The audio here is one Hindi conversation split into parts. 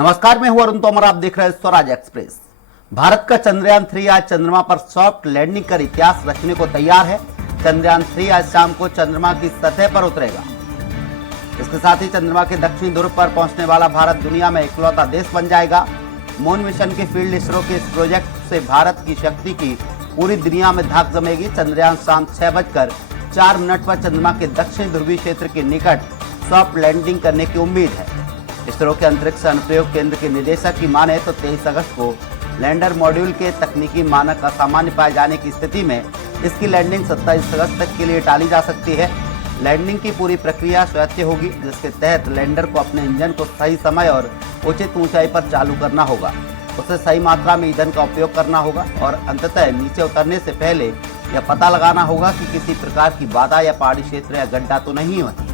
नमस्कार, मैं हूं अरुण तोमर। आप देख रहे हैं स्वराज एक्सप्रेस। भारत का चंद्रयान 3 आज चंद्रमा पर सॉफ्ट लैंडिंग कर इतिहास रचने को तैयार है। चंद्रयान 3 आज शाम को चंद्रमा की सतह पर उतरेगा। इसके साथ ही चंद्रमा के दक्षिणी ध्रुव पर पहुंचने वाला भारत दुनिया में इकलौता देश बन जाएगा। मून मिशन के फील्ड इसरो के इस प्रोजेक्ट से भारत की शक्ति की पूरी दुनिया में धाक जमेगी। चंद्रयान शाम 6:04 पर चंद्रमा के दक्षिणी ध्रुवीय क्षेत्र के निकट सॉफ्ट लैंडिंग करने की उम्मीद है। इसरो के अंतरिक्ष अनुप्रयोग केंद्र के निदेशक की माने तो 23 अगस्त को लैंडर मॉड्यूल के तकनीकी मानक असामान्य पाए जाने की स्थिति में इसकी लैंडिंग 27 अगस्त तक के लिए टाली जा सकती है। लैंडिंग की पूरी प्रक्रिया स्वैच्छिक होगी, जिसके तहत लैंडर को अपने इंजन को सही समय और उचित ऊंचाई पर चालू करना होगा। उसे सही मात्रा में ईंधन का उपयोग करना होगा और अंततः नीचे उतरने से पहले यह पता लगाना होगा कि किसी प्रकार की बाधा या पहाड़ी क्षेत्र या गड्ढा तो नहीं है।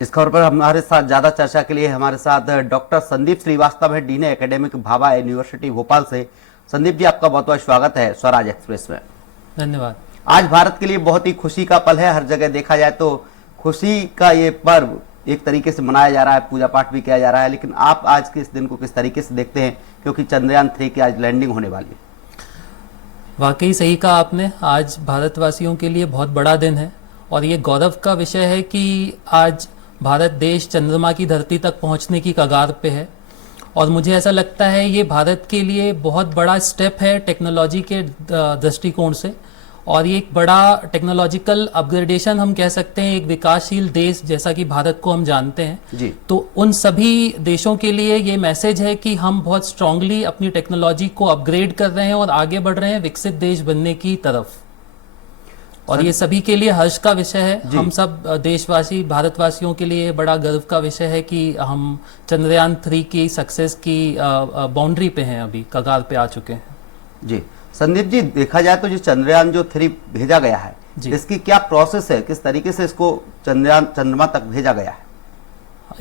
इस खबर पर हमारे साथ ज्यादा चर्चा के लिए हमारे साथ डॉक्टर संदीप श्रीवास्तव है, dean academic Bhabha university Bhopal से। संदीप जी, आपका बहुत बहुत स्वागत है स्वराज एक्सप्रेस में। धन्यवाद। आज भारत के लिए बहुत ही खुशी का पल है। हर जगह देखा जाए तो खुशी का ये पर्व एक तरीके से मनाया जा रहा है, पूजा पाठ भी किया जा रहा है, लेकिन आप आज के इस दिन को किस तरीके से देखते हैं, क्योंकि चंद्रयान 3 की आज लैंडिंग होने वाली है? वाकई सही कहा आपने, आज भारतवासियों के लिए बहुत बड़ा दिन है और ये गौरव का विषय है कि आज भारत देश चंद्रमा की धरती तक पहुंचने की कगार पे है। और मुझे ऐसा लगता है ये भारत के लिए बहुत बड़ा स्टेप है टेक्नोलॉजी के दृष्टिकोण से, और ये एक बड़ा टेक्नोलॉजिकल अपग्रेडेशन हम कह सकते हैं। एक विकासशील देश जैसा कि भारत को हम जानते हैं जी, तो उन सभी देशों के लिए ये मैसेज है कि हम बहुत स्ट्रांगली अपनी टेक्नोलॉजी को अपग्रेड कर रहे हैं और आगे बढ़ रहे हैं विकसित देश बनने की तरफ। और ये सभी के लिए हर्ष का विषय है। हम सब देशवासी, भारतवासियों के लिए बड़ा गर्व का विषय है कि हम चंद्रयान 3 की सक्सेस की बाउंड्री पे हैं, अभी कगार पे आ चुके हैं। जी संदीप जी, देखा जाए तो जो चंद्रयान जो 3 भेजा गया है, इसकी क्या प्रोसेस है, किस तरीके से इसको चंद्रमा तक भेजा गया है?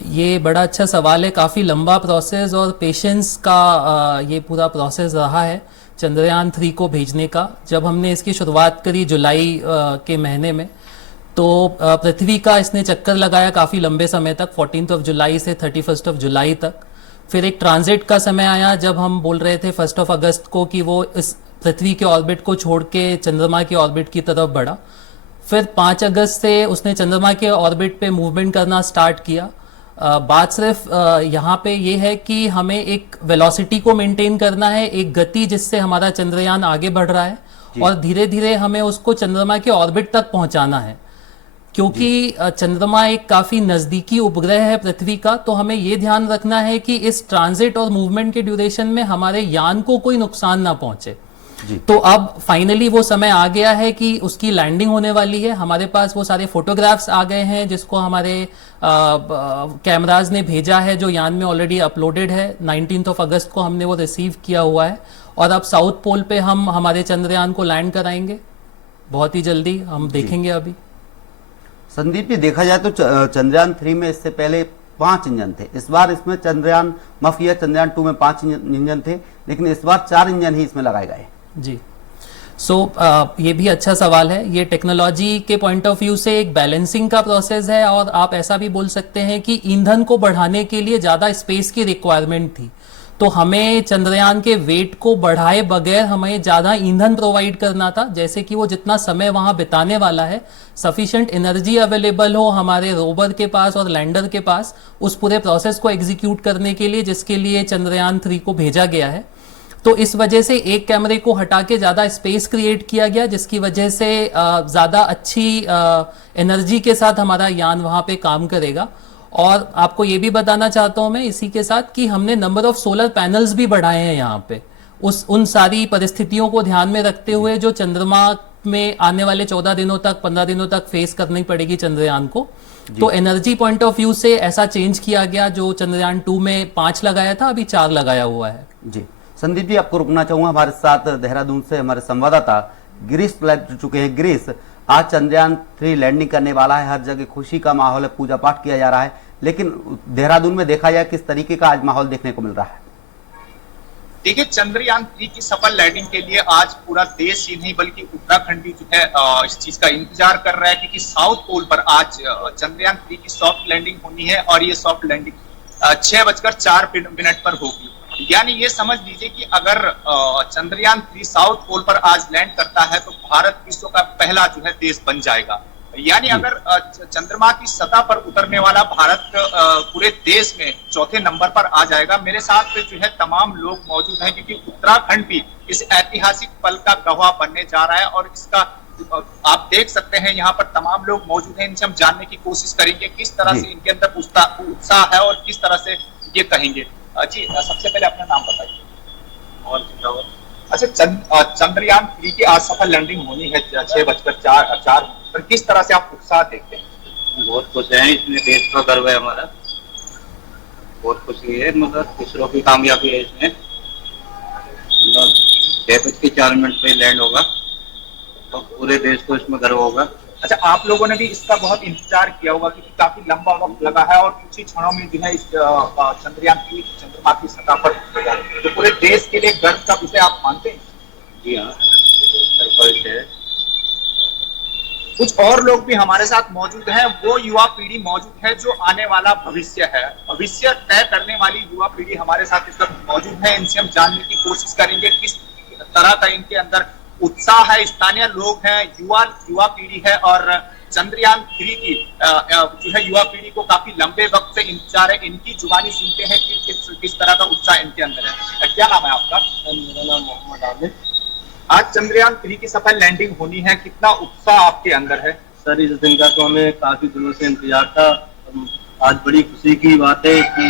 ये बड़ा अच्छा सवाल है। काफी लंबा प्रोसेस और पेशेंस का ये पूरा प्रोसेस रहा है चंद्रयान 3 को भेजने का। जब हमने इसकी शुरुआत करी जुलाई के महीने में, तो पृथ्वी का इसने चक्कर लगाया काफ़ी लंबे समय तक, 14 जुलाई से 31 जुलाई तक। फिर एक ट्रांजिट का समय आया जब हम बोल रहे थे 1 अगस्त को कि वो इस पृथ्वी के ऑर्बिट को छोड़ के चंद्रमा के ऑर्बिट की तरफ बढ़ा। फिर 5 अगस्त से उसने चंद्रमा के ऑर्बिट पे मूवमेंट करना स्टार्ट किया। बात सिर्फ यहाँ पे ये है कि हमें एक वेलोसिटी को मेंटेन करना है, एक गति जिससे हमारा चंद्रयान आगे बढ़ रहा है, और धीरे धीरे हमें उसको चंद्रमा के ऑर्बिट तक पहुंचाना है। क्योंकि चंद्रमा एक काफी नजदीकी उपग्रह है पृथ्वी का, तो हमें ये ध्यान रखना है कि इस ट्रांजिट और मूवमेंट के ड्यूरेशन में हमारे यान को कोई नुकसान ना पहुंचे। तो अब फाइनली वो समय आ गया है कि उसकी लैंडिंग होने वाली है। हमारे पास वो सारे फोटोग्राफ्स आ गए हैं जिसको हमारे कैमराज ने भेजा है, जो यान में ऑलरेडी अपलोडेड है। 19 अगस्त को हमने वो रिसीव किया हुआ है, और अब साउथ पोल पे हम हमारे चंद्रयान को लैंड कराएंगे बहुत ही जल्दी, हम देखेंगे अभी। संदीप जी, देखा जाए तो चंद्रयान 3 में इससे पहले 5 इंजन थे। इस बार इसमें चंद्रयान 2 में 5 इंजन थे, लेकिन इस बार 4 इंजन ही इसमें लगाए गए। जी, ये भी अच्छा सवाल है। ये टेक्नोलॉजी के पॉइंट ऑफ व्यू से एक बैलेंसिंग का प्रोसेस है, और आप ऐसा भी बोल सकते हैं कि ईंधन को बढ़ाने के लिए ज़्यादा स्पेस की रिक्वायरमेंट थी, तो हमें चंद्रयान के वेट को बढ़ाए बगैर हमें ज़्यादा ईंधन प्रोवाइड करना था, जैसे कि वो जितना समय वहाँ बिताने वाला है, सफिशिएंट एनर्जी अवेलेबल हो हमारे रोवर के पास और लैंडर के पास उस पूरे प्रोसेस को एग्जीक्यूट करने के लिए, जिसके लिए चंद्रयान 3 को भेजा गया है। तो इस वजह से एक कैमरे को हटा के ज़्यादा स्पेस क्रिएट किया गया, जिसकी वजह से ज़्यादा अच्छी एनर्जी के साथ हमारा यान वहाँ पे काम करेगा। और आपको ये भी बताना चाहता हूँ मैं इसी के साथ कि हमने नंबर ऑफ सोलर पैनल्स भी बढ़ाए हैं यहाँ पे, उन सारी परिस्थितियों को ध्यान में रखते हुए जो चंद्रमा में आने वाले 14 दिनों तक 15 दिनों तक फेस करनी पड़ेगी चंद्रयान को। तो एनर्जी पॉइंट ऑफ व्यू से ऐसा चेंज किया गया, जो चंद्रयान 2 में 5 लगाया था अभी 4 लगाया हुआ है। जी संदीप जी, आपको रुकना चाहूंगा। हमारे साथ देहरादून से हमारे संवाददाता गिरीश लग चुके हैं। गिरीश, आज चंद्रयान 3 लैंडिंग करने वाला है, हर जगह खुशी का माहौल है, पूजा पाठ किया जा रहा है, लेकिन देहरादून में देखा जाए किस तरीके का आज माहौल देखने को मिल रहा है? देखिए, चंद्रयान 3 की सफल लैंडिंग के लिए आज पूरा देश ही नहीं बल्कि उत्तराखंड भी जो है इस चीज का इंतजार कर रहा है, क्योंकि साउथ पोल पर आज चंद्रयान 3 की सॉफ्ट लैंडिंग होनी है और ये सॉफ्ट लैंडिंग 6:04 पर होगी। यानी ये समझ लीजिए कि अगर चंद्रयान 3 साउथ पोल पर आज लैंड करता है तो भारत विश्व का पहला जो है देश बन जाएगा। यानी अगर चंद्रमा की सतह पर उतरने वाला भारत पूरे देश में चौथे नंबर पर आ जाएगा। मेरे साथ जो है तमाम लोग मौजूद हैं, क्योंकि उत्तराखंड भी इस ऐतिहासिक पल का गवाह बनने जा रहा है और इसका आप देख सकते हैं यहाँ पर तमाम लोग मौजूद हैं। इनसे हम जानने की कोशिश करेंगे किस तरह से इनके अंदर उत्साह है और किस तरह से ये कहेंगे। जी, सबसे पहले अपना नाम बताइए। और अच्छा, चंद्रयान 3 की आज सफल लैंडिंग होनी है 6:04 पर, किस तरह से आप उत्साह देखते हैं? बहुत खुश हैं, इसमें देश का गर्व है हमारा, बहुत खुशी है। मतलब इसरो की कामयाबी है इसमें। 6:04 पे लैंड होगा तो पूरे देश को इसमें गर्व होगा। अच्छा, आप लोगों ने भी इसका बहुत इंतजार किया होगा, क्योंकि काफी लंबा वक्त लगा है और कुछ ही क्षणों में जो है इस चंद्रयान की चंद्रमा की सतह पर उतरेगा। तो पूरे देश के लिए गर्व का विषय आप मानते हैं? जी हाँ, गर्व का विषय है। कुछ और लोग भी हमारे साथ मौजूद हैं। वो युवा पीढ़ी मौजूद है जो आने वाला भविष्य है, भविष्य तय करने वाली युवा पीढ़ी हमारे साथ इस वक्त मौजूद है। इनसे हम जानने की कोशिश करेंगे किस तरह का इनके अंदर उत्साह है। स्थानीय लोग हैं, युवा पीढ़ी है और चंद्रयान 3 की जो है युवा पीढ़ी को काफी लंबे वक्त से इंतजार है। इनकी जुबानी सुनते हैं कि किस तरह का उत्साह इनके अंदर है। क्या नाम है आपका? मेरा नाम मोहम्मद आबिद। आज चंद्रयान 3 की सफल लैंडिंग होनी है, कितना उत्साह आपके अंदर है? सर, इस दिन का तो हमें काफी दिनों से इंतजार था। आज बड़ी खुशी की बात है कि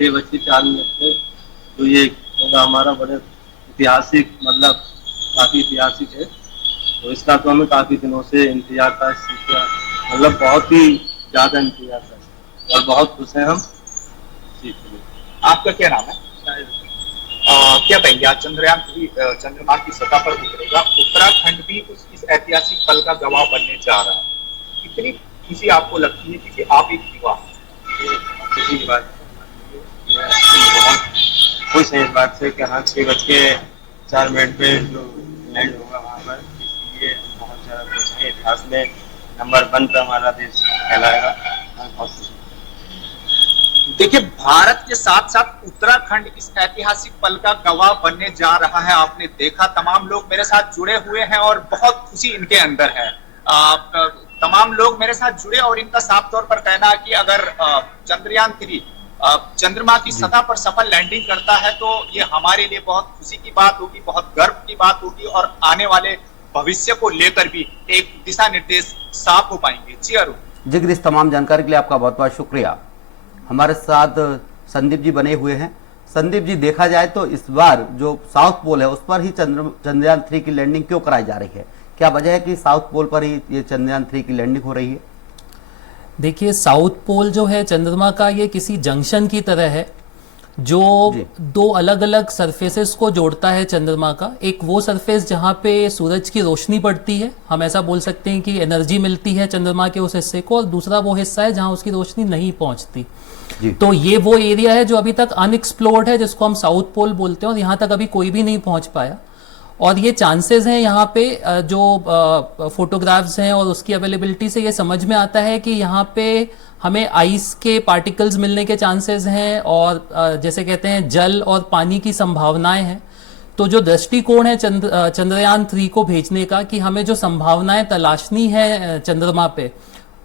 6:04 पे जो ये होगा हमारा बड़े ऐतिहासिक, मतलब काफी ऐतिहासिक है। तो इसका तो हमें काफी दिनों से इंतजार था, इस चीज का मतलब बहुत ही ज्यादा इंतजार था और बहुत खुश हैं हम। आपका क्या नाम है? क्या कहेंगे, आज चंद्रयान 3 चंद्रमा की सतह पर उतरेगा, उत्तराखंड भी इस ऐतिहासिक पल का गवाह बनने जा रहा है। कितनी खुशी आपको लगती है, क्योंकि आप एक युवा खुशी की बात, बहुत खुश है इस बात से कि हाँ 6:04 पे जो लैंड होगा वहाँ पर, इसलिए बहुत ज़्यादा खुश है। इतिहास में नंबर 1 पर हमारा देश कहलाएगा। बहुत खुशी। देखिए, भारत के साथ साथ उत्तराखंड इस ऐतिहासिक पल का गवाह बनने जा रहा है। आपने देखा तमाम लोग मेरे साथ जुड़े हुए हैं और बहुत खुशी इनके अंदर है। तमाम लोग मेरे साथ जुड़े और इनका साफ तौर पर कहना है कि अगर चंद्रयान 3 चंद्रमा की सतह पर सफल लैंडिंग करता है तो ये हमारे लिए बहुत खुशी की बात होगी, बहुत गर्व की बात होगी और आने वाले भविष्य को लेकर भी एक दिशा निर्देश साफ हो पाएंगे। जी अरुण। जिग्रीश, तमाम जानकारी के लिए आपका बहुत बहुत शुक्रिया। हमारे साथ संदीप जी बने हुए हैं। संदीप जी, देखा जाए तो इस बार जो साउथ पोल है उस पर ही चंद्रयान 3 की लैंडिंग क्यों कराई जा रही है? क्या वजह है कि साउथ पोल पर ही ये चंद्रयान 3 की लैंडिंग हो रही है? देखिए, साउथ पोल जो है चंद्रमा का, ये किसी जंक्शन की तरह है जो दो अलग अलग सरफेसेस को जोड़ता है चंद्रमा का। एक वो सरफेस जहाँ पे सूरज की रोशनी पड़ती है, हम ऐसा बोल सकते हैं कि एनर्जी मिलती है चंद्रमा के उस हिस्से को, और दूसरा वो हिस्सा है जहाँ उसकी रोशनी नहीं पहुँचती। तो ये वो एरिया है जो अभी तक अनएक्सप्लोर्ड है, जिसको हम साउथ पोल बोलते हैं, और यहाँ तक अभी कोई भी नहीं पहुँच पाया। और ये चांसेस हैं यहाँ पे जो फोटोग्राफ्स हैं और उसकी अवेलेबिलिटी से ये समझ में आता है कि यहाँ पे हमें आइस के पार्टिकल्स मिलने के चांसेस हैं और जैसे कहते हैं जल और पानी की संभावनाएं हैं। तो जो दृष्टिकोण है चंद्रयान 3 को भेजने का, कि हमें जो संभावनाएं तलाशनी है चंद्रमा पे,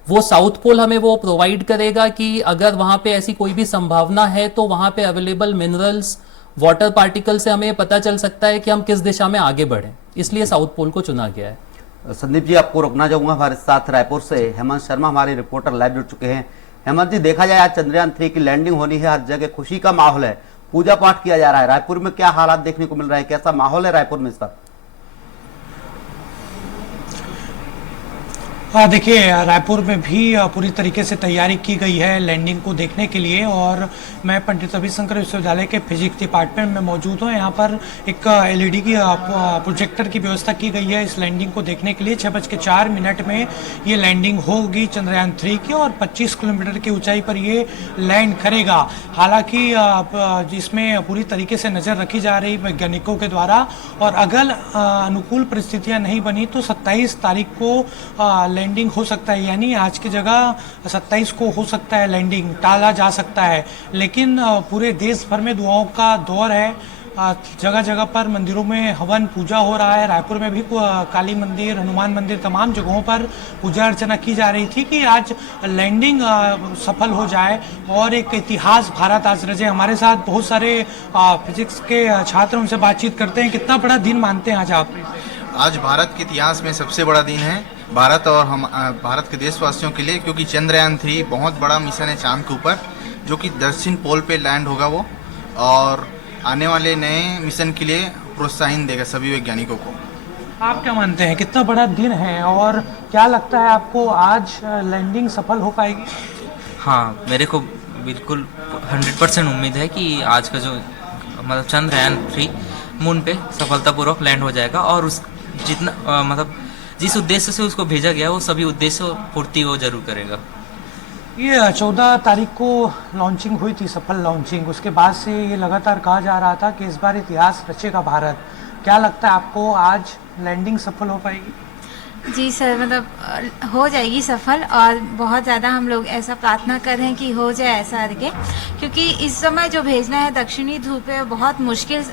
वो साउथ पोल हमें वो प्रोवाइड करेगा कि अगर वहाँ पे ऐसी कोई भी संभावना है तो वहाँ पे अवेलेबल मिनरल्स, वाटर पार्टिकल से हमें पता चल सकता है कि हम किस दिशा में आगे बढ़ें। इसलिए साउथ पोल को चुना गया है। संदीप जी, आपको रोकना चाहूंगा। हमारे साथ रायपुर से हेमंत शर्मा हमारे रिपोर्टर लाइव जुड़ चुके हैं। हेमंत जी, देखा जाए आज चंद्रयान 3 की लैंडिंग होनी है, हर जगह खुशी का माहौल है, पूजा पाठ किया जा रहा है। रायपुर में क्या हालात देखने को मिल रहा है, कैसा माहौल है रायपुर में इस वक्त? देखिए, रायपुर में भी पूरी तरीके से तैयारी की गई है लैंडिंग को देखने के लिए। और मैं पंडित रविशंकर विश्वविद्यालय के फिजिक्स डिपार्टमेंट में मौजूद हूँ। यहाँ पर एक एलईडी की प्रोजेक्टर की व्यवस्था की गई है इस लैंडिंग को देखने के लिए। 6:04 में ये लैंडिंग होगी चंद्रयान 3 की, और 25 किलोमीटर की ऊंचाई पर ये लैंड करेगा। हालांकि इसमें पूरी तरीके से नज़र रखी जा रही वैज्ञानिकों के द्वारा, और अगर अनुकूल परिस्थितियाँ नहीं बनी तो 27 तारीख को लैंडिंग हो सकता है। यानी आज की जगह 27 को हो सकता है लैंडिंग, टाला जा सकता है। लेकिन पूरे देश भर में दुआओं का दौर है। जगह जगह पर मंदिरों में हवन पूजा हो रहा है। रायपुर में भी काली मंदिर, हनुमान मंदिर, तमाम जगहों पर पूजा अर्चना की जा रही थी कि आज लैंडिंग सफल हो जाए और एक इतिहास भारत आज रचे। हमारे साथ बहुत सारे फिजिक्स के छात्र, उनसे बातचीत करते हैं। कितना बड़ा दिन मानते हैं आज आप? आज भारत के इतिहास में सबसे बड़ा दिन है भारत और हम भारत के देशवासियों के लिए, क्योंकि चंद्रयान 3 बहुत बड़ा मिशन है चांद के ऊपर, जो कि दक्षिण पोल पे लैंड होगा वो, और आने वाले नए मिशन के लिए प्रोत्साहन देगा सभी वैज्ञानिकों को। आप क्या मानते हैं, कितना बड़ा दिन है और क्या लगता है आपको आज लैंडिंग सफल हो पाएगी? हाँ, मेरे को बिल्कुल 100% उम्मीद है कि आज का जो मतलब चंद्रयान 3 मून पे सफलतापूर्वक लैंड हो जाएगा, और उस जितना मतलब जिस उद्देश्य से उसको भेजा गया वो सभी उद्देश्य पूर्ति वो जरूर करेगा। ये 14 तारीख को लॉन्चिंग हुई थी, सफल लॉन्चिंग। उसके बाद से ये लगातार कहा जा रहा था कि इस बार इतिहास रचेगा भारत। क्या लगता है आपको आज लैंडिंग सफल हो पाएगी? जी सर, मतलब हो जाएगी सफल, और बहुत ज़्यादा हम लोग ऐसा प्रार्थना कर रहे हैं कि हो जाए ऐसा आगे, क्योंकि इस समय जो भेजना है दक्षिणी ध्रुव पे बहुत मुश्किल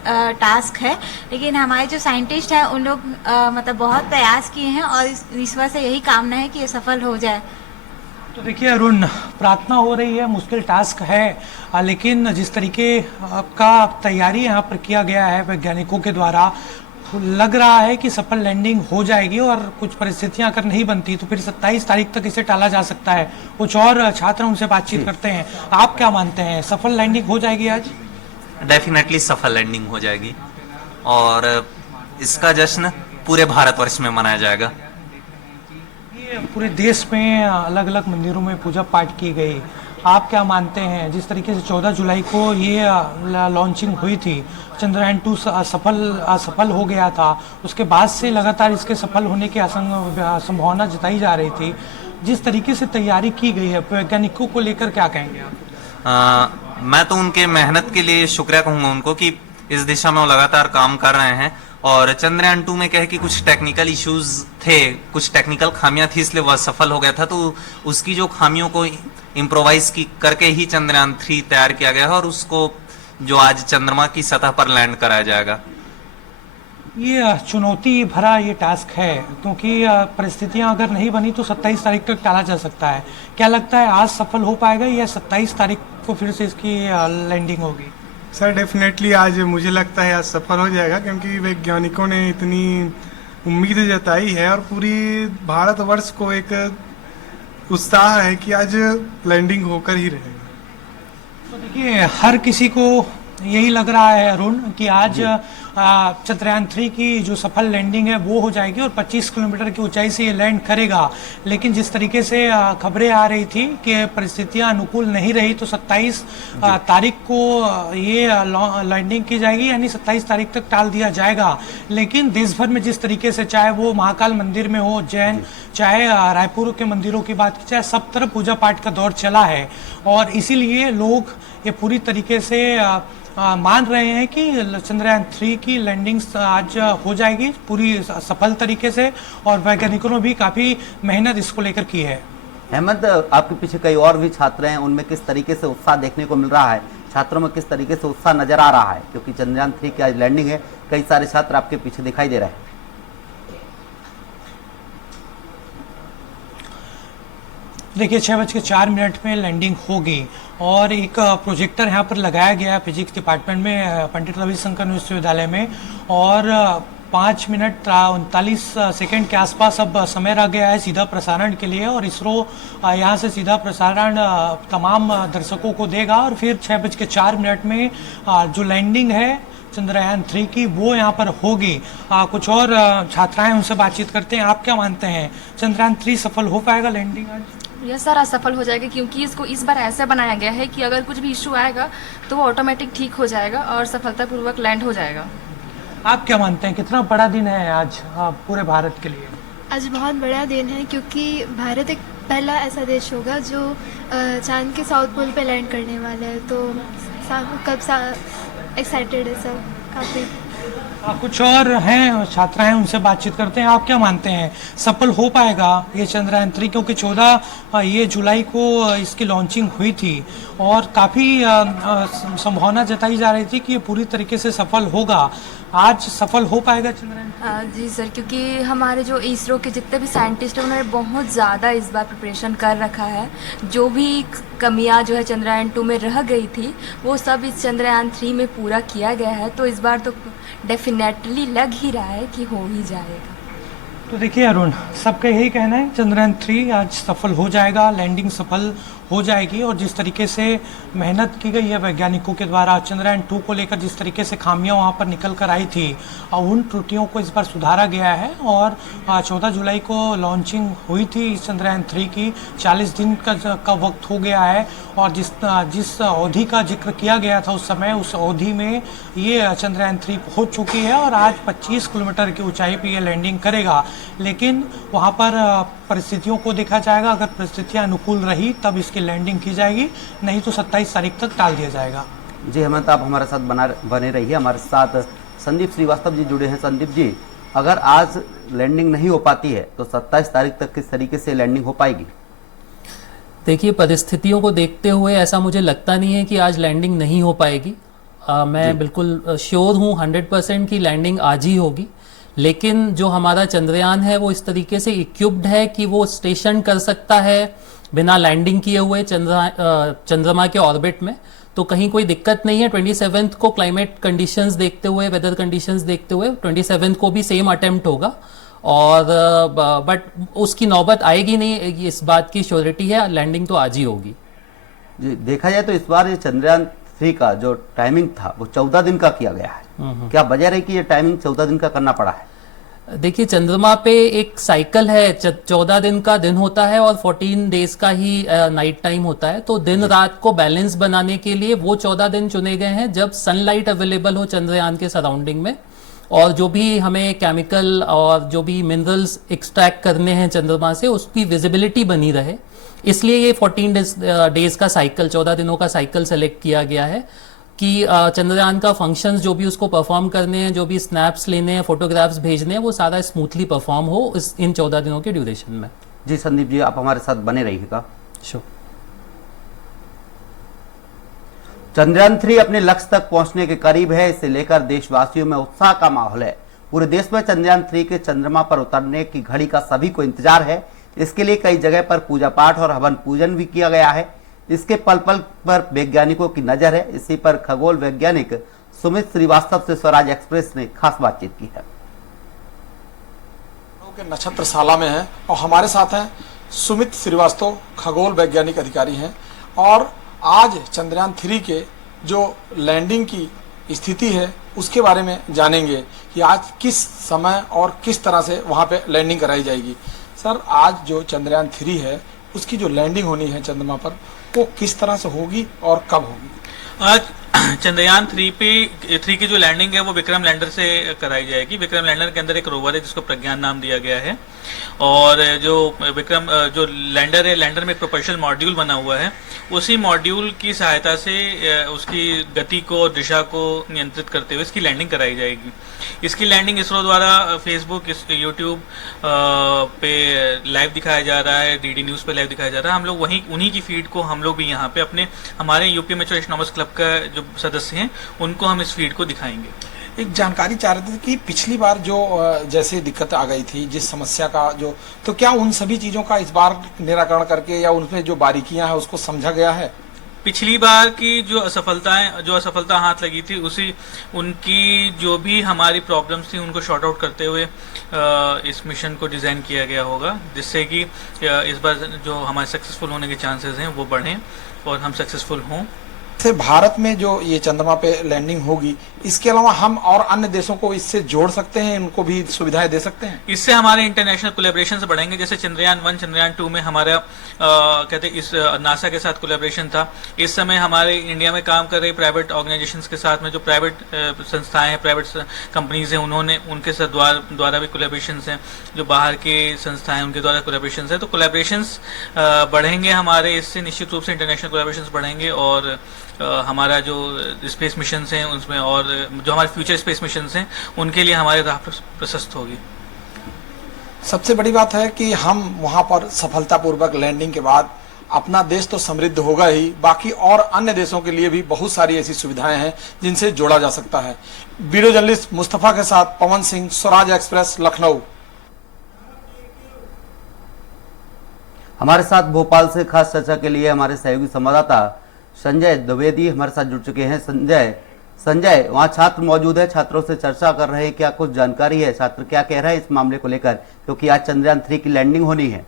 टास्क है। लेकिन हमारे जो साइंटिस्ट हैं उन लोग मतलब बहुत प्रयास किए हैं, और ईश्वर से यही कामना है कि ये सफल हो जाए। तो देखिए अरुण, प्रार्थना हो रही है, मुश्किल टास्क है, लेकिन जिस तरीके का तैयारी यहाँ पर किया गया है वैज्ञानिकों के द्वारा, लग रहा है कि सफल लैंडिंग हो जाएगी। और कुछ परिस्थितियां अगर नहीं बनती तो फिर 27 तारीख तक इसे टाला जा सकता है। कुछ और छात्र उनसे बातचीत करते हैं। आप क्या मानते हैं, सफल लैंडिंग हो जाएगी आज? डेफिनेटली सफल लैंडिंग हो जाएगी, और इसका जश्न पूरे भारतवर्ष में मनाया जाएगा। ये पूरे देश में अलग अलग मंदिरों में पूजा पाठ की गई। आप क्या मानते हैं, जिस तरीके से 14 जुलाई को ये लॉन्चिंग हुई थी, चंद्रयान 2 सफल हो गया था, उसके बाद से लगातार इसके सफल होने की संभावना जताई जा रही थी। जिस तरीके से तैयारी की गई है वैज्ञानिकों को लेकर, क्या कहेंगे आप? मैं तो उनके मेहनत के लिए शुक्रिया कहूँगा उनको कि इस दिशा में वो लगातार काम कर रहे हैं। और चंद्रयान 2 में कहे कि कुछ टेक्निकल इश्यूज थे, कुछ टेक्निकल खामियां थी, इसलिए वह सफल हो गया था। तो उसकी जो खामियों को इम्प्रोवाइज करके ही चंद्रयान 3 तैयार किया गया है, और उसको जो आज चंद्रमा की सतह पर लैंड कराया जाएगा। ये चुनौती भरा ये टास्क है, क्योंकि परिस्थितियां अगर नहीं बनी तो 27 तारीख तक टाला जा सकता है। क्या लगता है आज सफल हो पाएगा या 27 तारीख को फिर से इसकी लैंडिंग होगी? सर डेफिनेटली आज मुझे लगता है आज सफल हो जाएगा, क्योंकि वैज्ञानिकों ने इतनी उम्मीद जताई है और पूरी भारतवर्ष को एक उत्साह है कि आज लैंडिंग होकर ही रहेगा। तो देखिए, हर किसी को यही लग रहा है अरुण कि आज चंद्रयान 3 की जो सफल लैंडिंग है वो हो जाएगी और 25 किलोमीटर की ऊंचाई से ये लैंड करेगा। लेकिन जिस तरीके से खबरें आ रही थी कि परिस्थितियां अनुकूल नहीं रही, तो 27 तारीख को ये लैंडिंग की जाएगी, यानी 27 तारीख तक टाल दिया जाएगा। लेकिन देश भर में जिस तरीके से, चाहे वो महाकाल मंदिर में हो, जैन, चाहे रायपुर के मंदिरों की बात की, चाहे सब तरफ पूजा पाठ का दौर चला है, और इसीलिए लोग ये पूरी तरीके से मान रहे हैं कि चंद्रयान 3 की लैंडिंग आज हो जाएगी पूरी सफल तरीके से, और वैज्ञानिकों ने भी काफ़ी मेहनत इसको लेकर की है। अहमद, आपके पीछे कई और भी छात्र हैं, उनमें किस तरीके से उत्साह देखने को मिल रहा है, छात्रों में किस तरीके से उत्साह नजर आ रहा है, क्योंकि चंद्रयान 3 की आज लैंडिंग है, कई सारे छात्र आपके पीछे दिखाई दे रहे हैं। देखिए, 6:04 में लैंडिंग होगी, और एक प्रोजेक्टर यहाँ पर लगाया गया है फिजिक्स डिपार्टमेंट में, पंडित रविशंकर विश्वविद्यालय में, और 5 मिनट 39 सेकंड के आसपास अब समय रह गया है सीधा प्रसारण के लिए, और इसरो यहाँ से सीधा प्रसारण तमाम दर्शकों को देगा। और फिर 6:04 में जो लैंडिंग है चंद्रयान 3 की वो यहाँ पर होगी। कुछ और छात्राएं उनसे बातचीत करते हैं। आप क्या मानते हैं, चंद्रयान 3 सफल हो पाएगा लैंडिंग आज? यह सारा सफल हो जाएगा, क्योंकि इसको इस बार ऐसा बनाया गया है कि अगर कुछ भी इशू आएगा तो वो ऑटोमेटिक ठीक हो जाएगा और सफलतापूर्वक लैंड हो जाएगा। आप क्या मानते हैं, कितना बड़ा दिन है आज पूरे भारत के लिए? आज बहुत बड़ा दिन है, क्योंकि भारत एक पहला ऐसा देश होगा जो चांद के साउथ पोल पे लैंड करने वाला है। तो एक्साइटेड है सब काफ़ी। कुछ और हैं छात्राएं, उनसे बातचीत करते हैं। आप क्या मानते हैं, सफल हो पाएगा ये चंद्रयान 3? क्योंकि 14 जुलाई को इसकी लॉन्चिंग हुई थी और काफ़ी संभावना जताई जा रही थी कि ये पूरी तरीके से सफल होगा। आज सफल हो पाएगा चंद्रयान? जी सर, क्योंकि हमारे जो इसरो के जितने भी साइंटिस्ट हैं उन्होंने बहुत ज़्यादा इस बार प्रिपरेशन कर रखा है। जो भी कमियां जो है चंद्रयान 2 में रह गई थी वो सब इस चंद्रयान 3 में पूरा किया गया है। तो इस बार तो डेफिनेटली लग ही रहा है कि हो ही जाएगा। तो देखिए अरुण, सबका यही कहना है चंद्रयान 3 आज सफल हो जाएगा, लैंडिंग सफल हो जाएगी। और जिस तरीके से मेहनत की गई है वैज्ञानिकों के द्वारा चंद्रयान 2 को लेकर, जिस तरीके से खामियां वहां पर निकल कर आई थी, उन त्रुटियों को इस बार सुधारा गया है। और 14 जुलाई को लॉन्चिंग हुई थी चंद्रयान 3 की, 40 दिन का वक्त हो गया है। और जिस अवधि का जिक्र किया गया था उस समय, उस अवधि में ये चंद्रयान 3 पहुंच चुकी है और आज 25 किलोमीटर की ऊंचाई पर यह लैंडिंग करेगा। लेकिन वहाँ पर परिस्थितियों को देखा जाएगा, अगर परिस्थितियाँ अनुकूल रही तब इसकी लैंडिंग की जाएगी, नहीं तो 27 तारीख तक टाल दिया जाएगा। जी हेमंत, आप हमारे साथ बने रहिए। हमारे साथ संदीप श्रीवास्तव जी जुड़े हैं। संदीप जी, अगर आज लैंडिंग नहीं हो पाती है तो 27 तारीख तक किस तरीके से लैंडिंग हो पाएगी? देखिए, परिस्थितियों को देखते हुए ऐसा मुझे लगता नहीं है कि आज लैंडिंग नहीं हो पाएगी। मैं बिल्कुल श्योर हूँ 100% की लैंडिंग आज ही होगी। लेकिन जो हमारा चंद्रयान है वो इस तरीके से इक्विप्ड है कि वो स्टेशन कर सकता है बिना लैंडिंग किए हुए चंद्रमा के ऑर्बिट में। तो कहीं कोई दिक्कत नहीं है। 27 को क्लाइमेट कंडीशंस देखते हुए, वेदर कंडीशंस देखते हुए 27 को भी सेम अटेम्प्ट होगा। और बट उसकी नौबत आएगी नहीं, इस बात की श्योरिटी है। लैंडिंग तो आज ही होगी। जी, देखा जाए तो इस बार ये चंद्रयान 3 का जो टाइमिंग था वो 14 दिन का किया गया है। क्या वजह रही कि ये टाइमिंग 14 दिन का करना पड़ा है? देखिए, चंद्रमा पे एक साइकिल है, 14 दिन का दिन होता है और 14 डेज का ही नाइट टाइम होता है। तो दिन रात को बैलेंस बनाने के लिए वो 14 दिन चुने गए हैं जब सनलाइट अवेलेबल हो चंद्रयान के सराउंडिंग में, और जो भी हमें केमिकल और जो भी मिनरल्स एक्सट्रैक्ट करने हैं चंद्रमा से उसकी विजिबिलिटी बनी रहे। इसलिए ये 14 डेज का साइकिल, 14 दिनों का साइकिल सेलेक्ट किया गया है कि चंद्रयान का फंक्शंस जो भी उसको परफॉर्म करने हैं, जो भी स्नैप्स लेने हैं, फोटोग्राफ्स भेजने हैं, वो सारा स्मूथली परफॉर्म हो इन 14 दिनों के ड्यूरेशन में। जी संदीप जी, आप हमारे साथ बने रहिएगा। श्योर। चंद्रयान 3 अपने लक्ष्य तक पहुंचने के करीब है। इसे लेकर देशवासियों में उत्साह का माहौल है। पूरे देश में चंद्रयान 3 के चंद्रमा पर उतरने की घड़ी का सभी को इंतजार है। इसके लिए कई जगह पर पूजा पाठ और हवन पूजन भी किया गया है। इसके पल पल पर वैज्ञानिकों की नजर है। इसी पर खगोल वैज्ञानिक सुमित श्रीवास्तव से स्वराज एक्सप्रेस ने खास बातचीत की है। नक्षत्रशाला में है और हमारे साथ हैं सुमित श्रीवास्तव, खगोल वैज्ञानिक अधिकारी हैं। और आज चंद्रयान 3 के जो लैंडिंग की स्थिति है उसके बारे में जानेंगे कि आज किस समय और किस तरह से वहां पे लैंडिंग कराई जाएगी। सर, आज जो चंद्रयान 3 है उसकी जो लैंडिंग होनी है चंद्रमा पर वो किस तरह से होगी और कब होगी? आज चंद्रयान 3 की जो लैंडिंग है वो विक्रम लैंडर से कराई जाएगी। विक्रम लैंडर के अंदर एक रोवर है जिसको प्रज्ञान नाम दिया गया है, और जो विक्रम जो लैंडर है, लैंडर में एक प्रोपल्शन मॉड्यूल बना हुआ है। उसी मॉड्यूल की सहायता से उसकी गति को, दिशा को नियंत्रित करते हुए इसकी लैंडिंग कराई जाएगी। इसकी लैंडिंग इसरो द्वारा फेसबुक, यूट्यूब पे लाइव दिखाया जा रहा है, डीडी न्यूज़ पे लाइव दिखाया जा रहा है। हम लोग उन्हीं की फीड को हम लोग भी यहाँ पे हमारे यूपी एमेच्योर एस्ट्रोनॉमर्स क्लब का जो सदस्य हैं उनको हम इस फीड को दिखाएंगे। एक जानकारी चाह रहे थे कि पिछली बार जो जैसे दिक्कत आ गई थी, जिस समस्या का जो, तो क्या उन सभी चीज़ों का इस बार निराकरण करके या उनमें जो बारीकियां हैं उसको समझा गया है? पिछली बार की जो असफलता हाथ लगी थी उनकी जो भी हमारी प्रॉब्लम्स थी उनको शॉर्ट आउट करते हुए इस मिशन को डिज़ाइन किया गया होगा, जिससे कि इस बार जो हमारे सक्सेसफुल होने के चांसेस हैं वो बढ़ें और हम सक्सेसफुल हों। से भारत में जो ये चंद्रमा पे लैंडिंग होगी, इसके अलावा हम और अन्य देशों को इससे जोड़ सकते हैं, उनको भी सुविधाएं दे सकते हैं। इससे हमारे इंटरनेशनल कोलैबोरेशन बढ़ेंगे। जैसे चंद्रयान 1 चंद्रयान 2 में हमारा कहते इस नासा के साथ कोलैबोरेशन था। इस समय हमारे इंडिया में काम कर रही प्राइवेट ऑर्गेनाइजेशंस के साथ में जो प्राइवेट संस्थाएं हैं, प्राइवेट कंपनीज हैं, उनके साथ द्वारा भी कोलैबोरेशन हैं। जो बाहर के संस्थाएं उनके द्वारा कोलैबोरेशन है, तो कोलैबोरेशन बढ़ेंगे हमारे, इससे निश्चित रूप से इंटरनेशनल कोलैबोरेशन बढ़ेंगे और हमारा जो स्पेस मिशन हैं उसमें और जो हमारे फ्यूचर स्पेस मिशन हैं उनके लिए हमारी राह प्रशस्त होगी। सबसे बड़ी बात है कि हम वहां पर सफलतापूर्वक लैंडिंग के बाद अपना देश तो समृद्ध होगा ही, बाकी और अन्य देशों के लिए भी बहुत सारी ऐसी सुविधाएं हैं जिनसे जोड़ा जा सकता है। वीडियो जर्नलिस्ट मुस्तफा के साथ पवन सिंह, स्वराज एक्सप्रेस, लखनऊ। हमारे साथ भोपाल से खास चर्चा के लिए हमारे सहयोगी संवाददाता संजय द्विवेदी हमारे साथ जुड़ चुके हैं। संजय वहाँ छात्र मौजूद है, छात्रों से चर्चा कर रहे हैं, क्या कुछ जानकारी है, छात्र क्या कह रहे हैं इस मामले को लेकर, क्योंकि आज चंद्रयान 3 की लैंडिंग होनी है।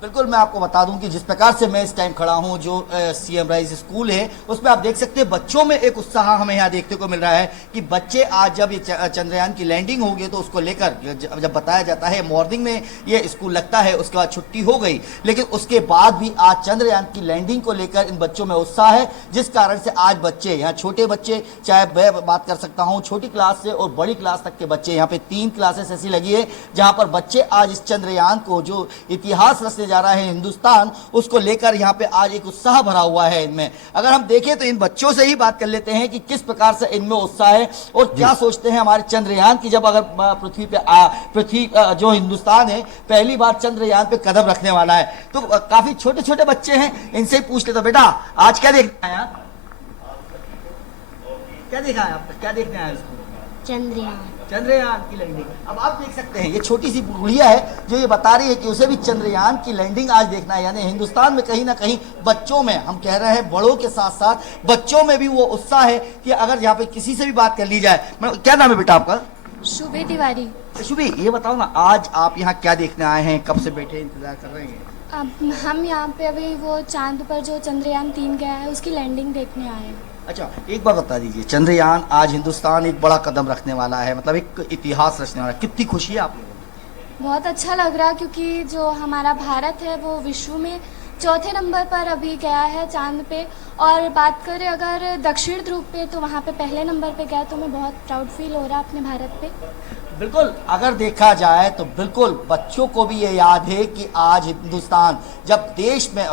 बिल्कुल, मैं आपको बता दूं कि जिस प्रकार से मैं इस टाइम खड़ा हूं, जो सीएम राइज स्कूल है उसमें आप देख सकते हैं बच्चों में एक उत्साह हमें यहाँ देखने को मिल रहा है कि बच्चे आज जब ये चंद्रयान की लैंडिंग होगी तो उसको लेकर जब बताया जाता है, मॉर्निंग में ये स्कूल लगता है, उसके बाद छुट्टी हो गई, लेकिन उसके बाद भी आज चंद्रयान की लैंडिंग को लेकर इन बच्चों में उत्साह है, जिस कारण से आज बच्चे यहाँ छोटे बच्चे, चाहे मैं बात कर सकता हूँ छोटी क्लास से और बड़ी क्लास तक के बच्चे, यहाँ पे 3 क्लासेस ऐसी लगी है जहाँ पर बच्चे आज इस चंद्रयान को जो इतिहास रचने जा रहा है हिंदुस्तान, उसको लेकर यहाँ पे आज एक उत्साह भरा हुआ है इनमें। अगर हम देखें तो इन बच्चों से ही बात कर लेते हैं कि किस प्रकार से इनमें उत्साह है और क्या सोचते हैं हमारे चंद्रयान की, जब अगर पृथ्वी जो हिंदुस्तान है पहली बार चंद्रयान पे कदम रखने वाला है, तो काफी छोटे छोटे बच्चे हैं, इनसे ही पूछ लेते। बेटा आज क्या देखना है, क्या देखा है आपका, क्या देखने आया चंद्रयान की लैंडिंग। अब आप देख सकते हैं ये छोटी सी गुड़िया है जो ये बता रही है कि उसे भी चंद्रयान की लैंडिंग आज देखना है। यानी हिंदुस्तान में कहीं ना कहीं बच्चों में, हम कह रहे हैं बड़ों के साथ साथ बच्चों में भी वो उत्साह है कि अगर यहाँ पे किसी से भी बात कर ली जाए। क्या नाम है बेटा आपका? शुभी तिवारी। शुभी, ये बताओ ना आज आप यहाँ क्या देखने आए हैं, कब से बैठे इंतजार कर रहे हैं? अब हम यहाँ पे अभी वो चांद पर जो चंद्रयान 3 गया है उसकी लैंडिंग देखने आए हैं। अच्छा, एक बार बता दीजिए, चंद्रयान आज हिंदुस्तान एक बड़ा कदम रखने वाला है, मतलब एक इतिहास रचने वाला है, कितनी खुशी है आप लोगों को? बहुत अच्छा लग रहा है क्योंकि जो हमारा भारत है वो विश्व में 4थे नंबर पर अभी गया है चांद पे, और बात करें अगर दक्षिण ध्रुव पे तो वहाँ पे पहले नंबर पे गया, तो मैं बहुत प्राउड फील हो रहा है अपने भारत पे। बिल्कुल, अगर देखा जाए तो बिल्कुल बच्चों को भी ये याद है कि आज हिंदुस्तान जब देश में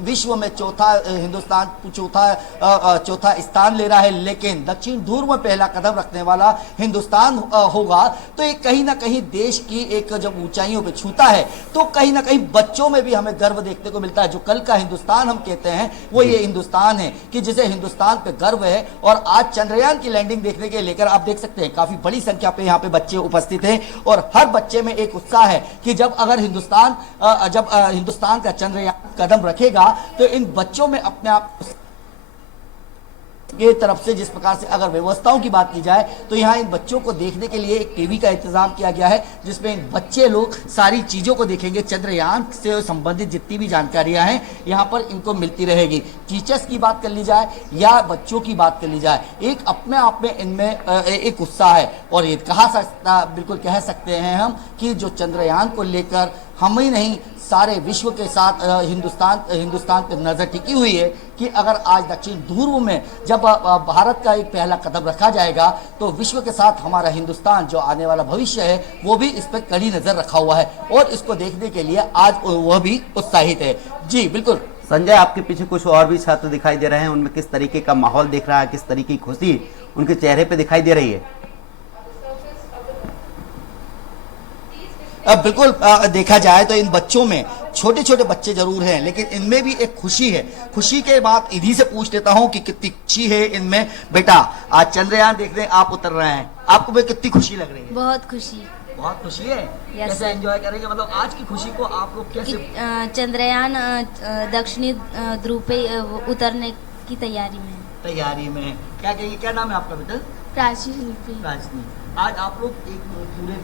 विश्व में चौथा स्थान ले रहा है, लेकिन दक्षिण ध्रुव में पहला कदम रखने वाला हिंदुस्तान होगा, तो ये कहीं ना कहीं देश की एक जब ऊंचाइयों पे छूता है तो कहीं ना कहीं बच्चों में भी हमें गर्व देखने को मिलता है। जो कल का हिंदुस्तान हम कहते हैं वो ये हिंदुस्तान है कि जिसे हिंदुस्तान पे गर्व है। और आज चंद्रयान की लैंडिंग देखने के लेकर आप देख सकते हैं काफी बड़ी संख्या पे यहाँ पे बच्चे उपस्थित हैं और हर बच्चे में एक उत्साह है कि जब अगर हिंदुस्तान का चंद्रयान कदम रखेगा तो इन बच्चों में अपने आप के तरफ से, जिस प्रकार से अगर व्यवस्थाओं की बात की जाए तो यहाँ इन बच्चों को देखने के लिए एक टीवी का इंतजाम किया गया है जिसमें इन बच्चे लोग सारी चीजों को देखेंगे। चंद्रयान से संबंधित जितनी भी जानकारियां हैं यहाँ पर इनको मिलती रहेगी। टीचर्स की बात कर ली जाए या बच्चों की बात कर ली जाए, एक अपने आप में इनमें एक उत्साह है और ये बिल्कुल कह सकते हैं हम कि जो चंद्रयान को लेकर हम ही नहीं सारे विश्व के साथ हिंदुस्तान पर नजर टिकी हुई है कि अगर आज दक्षिण ध्रुव में जब भारत का एक पहला कदम रखा जाएगा तो विश्व के साथ हमारा हिंदुस्तान जो आने वाला भविष्य है वो भी इस पर कड़ी नजर रखा हुआ है और इसको देखने के लिए आज वह भी उत्साहित है। जी बिल्कुल संजय, आपके पीछे कुछ और भी छात्र दिखाई दे रहे हैं, उनमें किस तरीके का माहौल दिख रहा है, किस तरीके की खुशी उनके चेहरे पे दिखाई दे रही है? अब बिल्कुल देखा जाए तो इन बच्चों में छोटे छोटे बच्चे जरूर हैं, लेकिन इनमें भी एक खुशी है। खुशी के बाद इन्हीं से पूछ लेता हूं कि कितनी खुशी है इनमें। बेटा आज चंद्रयान देखने आप उतर रहे हैं, आपको भी कितनी खुशी लग रही है? बहुत खुशी। बहुत खुशी है। Yes, कैसे sir. एंजॉय करेंगे, मतलब आज की खुशी को आप लोग कैसे? चंद्रयान दक्षिणी ध्रुव पे उतरने की तैयारी में है। तैयारी में है। क्या कहेंगे, क्या नाम है आपका बेटा? प्राची राजनी। आज आप लोग एक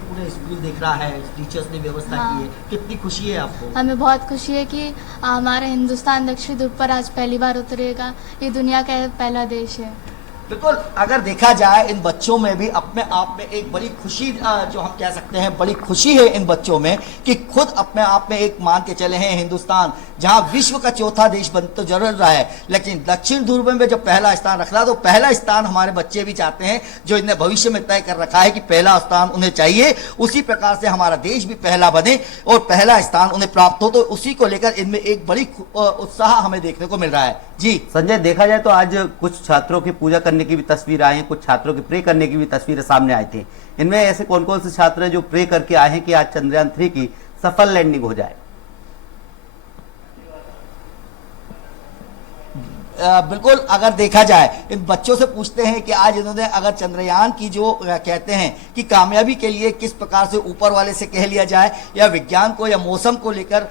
पूरे स्कूल देख रहा है, टीचर्स ने व्यवस्था की है, कितनी खुशी है आपको? हमें बहुत खुशी है कि हमारा हिंदुस्तान दक्षिण ध्रुव पर आज पहली बार उतरेगा। ये दुनिया का पहला देश है। बिल्कुल, अगर देखा जाए इन बच्चों में भी अपने आप में एक बड़ी खुशी, जो हम कह सकते हैं बड़ी खुशी है इन बच्चों में कि खुद अपने आप में एक मान के चले हैं हिंदुस्तान जहां विश्व का चौथा देश बन तो जरूर रहा है, लेकिन दक्षिण ध्रुव में जब पहला स्थान रख रहा तो पहला स्थान हमारे बच्चे भी चाहते हैं, जो इन्हें भविष्य में तय कर रखा है कि पहला स्थान उन्हें चाहिए। उसी प्रकार से हमारा देश भी पहला बने और पहला स्थान उन्हें प्राप्त हो, तो उसी को लेकर इनमें एक बड़ी उत्साह हमें देखने को मिल रहा है। जी संजय, देखा जाए तो आज कुछ छात्रों की पूजा करने की भी तस्वीर आई है, कुछ छात्रों की प्रे करने की भी तस्वीरें सामने आई थी। इनमें ऐसे कौन कौन से छात्र हैं जो प्रे करके आए हैं कि आज चंद्रयान 3 की सफल लैंडिंग हो जाए? बिल्कुल, अगर देखा जाए इन बच्चों से पूछते हैं कि आज इन्होंने अगर चंद्रयान की जो कहते हैं कि कामयाबी के लिए किस प्रकार से ऊपर वाले से कह लिया जाए या विज्ञान को या मौसम को लेकर